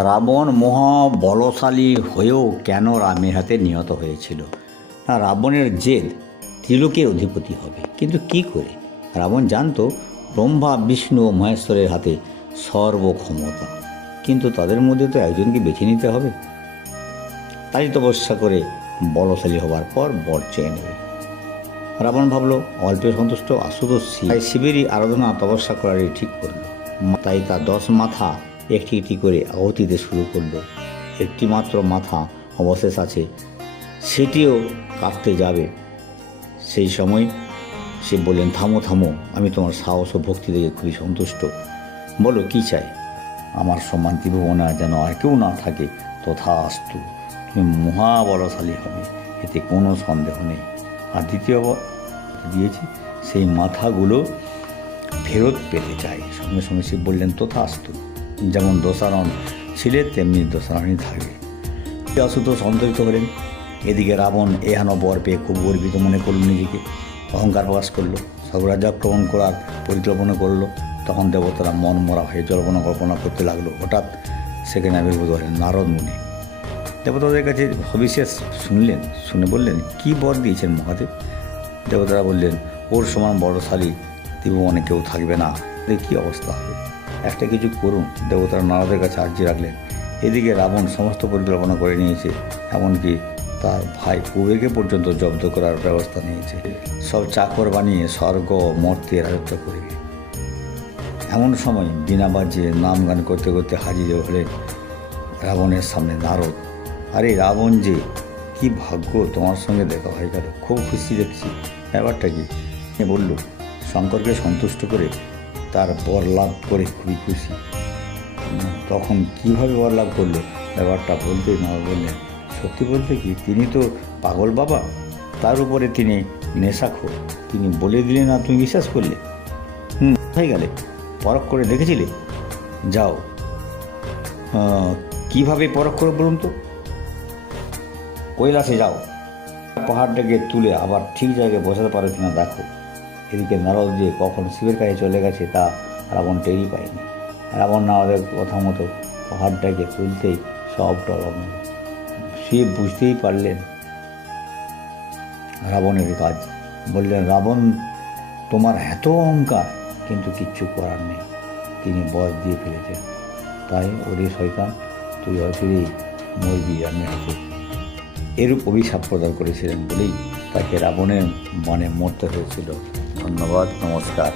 রাবণ মহা বলশালী হয়েও কেন রামের হাতে নিহত হয়েছিল? না, রাবণের জেদ ত্রিলোকের অধিপতি হবে, কিন্তু কি করে? রাবণ জানতো ব্রহ্মা, বিষ্ণু ও মহেশ্বরের হাতে সর্বক্ষমতা, কিন্তু তাদের মধ্যে তো একজনকে বেছে নিতে হবে। তাই তপস্যা করে বলশালী হবার পর বর চেয়ে নেবে। রাবণ ভাবল, অল্পে সন্তুষ্ট আশুত শিবেরই আরাধনা তপস্যা করারই ঠিক করল। তাই তার 10 মাথা একটি একটি করে আহুতি দিতে শুরু করলো। একটি মাত্র মাথা অবশেষ আছে, সেটিও কাটতে যাবে। সেই সময় সে বললেন, থামো থামো, আমি তোমার সাহস ও ভক্তি দেখে খুবই সন্তুষ্ট। বলো কি চাই? আমার সমান ত্রিভুবনে যেন আর কেউ না থাকে, তথাস্তু। তুমি মহাবলশালী হবে, এতে কোনো সন্দেহ নেই। আর দ্বিতীয় দিয়েছি, সেই মাথাগুলো ফেরত পেতে চাই। সঙ্গে সঙ্গে শিব বললেন, তথাস্তু। যেমন দশারণ ছিলে তেমনি দশারণই থাকবে। অসুতোষ অন্তরিত হলেন। এদিকে রাবণ এহেন বর পেয়ে খুব গর্বিত মনে করল, নিজেকে অহংকার প্রকাশ করলো, স্বর্গরাজ্য আক্রমণ করার পরিকল্পনা করলো। তখন দেবতারা মন মরা হয়ে জল্পনা কল্পনা করতে লাগলো। হঠাৎ সেখানে আবির্ভূত হলেন নারদ মুনি। দেবতাদের কাছে সবিশেষ শুনলেন, শুনে বললেন, কি বর দিয়েছেন মহাদেব? দেবতারা বললেন, ওর সমান বড়শালী ত্রিভুবনে কেউ থাকবে না, কী অবস্থা হবে, একটা কিছু করুন। দেবতারা নারদের কাছে আর্জি রাখলেন। এদিকে রাবণ সমস্ত পরিকল্পনা করে নিয়েছে, এমনকি তার ভাই কুবেরকে পর্যন্ত জব্দ করার ব্যবস্থা নিয়েছে। সব চাকর বানিয়ে স্বর্গ মর্তে রাজত্ব করবে। এমন সময় বিনা বাজিয়ে নাম গান করতে করতে হাজির হলেন রাবণের সামনে নারদ। আরে রাবণ যে, কি ভাগ্য তোমার সঙ্গে দেখা হয়ে গেল, খুব খুশি দেখছি। ব্যাপারটা কি? বলল, শঙ্করকে সন্তুষ্ট করে তার বর লাভ করে খুবই খুশি। তখন কিভাবে বর লাভ করলো ব্যাপারটা বলতেই না বললেন, সত্যি বলতে কি, তিনি তো পাগল বাবা, তার উপরে তিনি নেশাখোর। তিনি বলে দিলেন না, তুমি বিশ্বাস করলে। হয়ে গেলে পরখ করে দেখেছিলে? যাও, কিভাবে পরখ করে বলুন তো? কৈলাসে যাও, পাহাড়টাকে তুলে আবার ঠিক জায়গায় বসাতে পারো কিনা দেখো। এদিকে নারদ যে কখন শিবের কাছে চলে গেছে তা রাবণ টেরই পায়নি। রাবণ নারদের কথা মতো পাহাড়টাকে তুলতেই সব টলমল। শিব বুঝতেই পারলেন রাবণের কাজ। বললেন, রাবণ, তোমার এত অহংকার, কিন্তু কিচ্ছু করার নেই, তিনি বর দিয়ে ফেলেছেন। তাই ওরে শয়তান, তুই অচিরেই মরবি আমি হাতে। এরূপ অভিশাপ প্রদান করেছিলেন বলেই তাকে রাবণের মনে মরতে হয়েছিল। ধন্যবাদ, নমস্কার।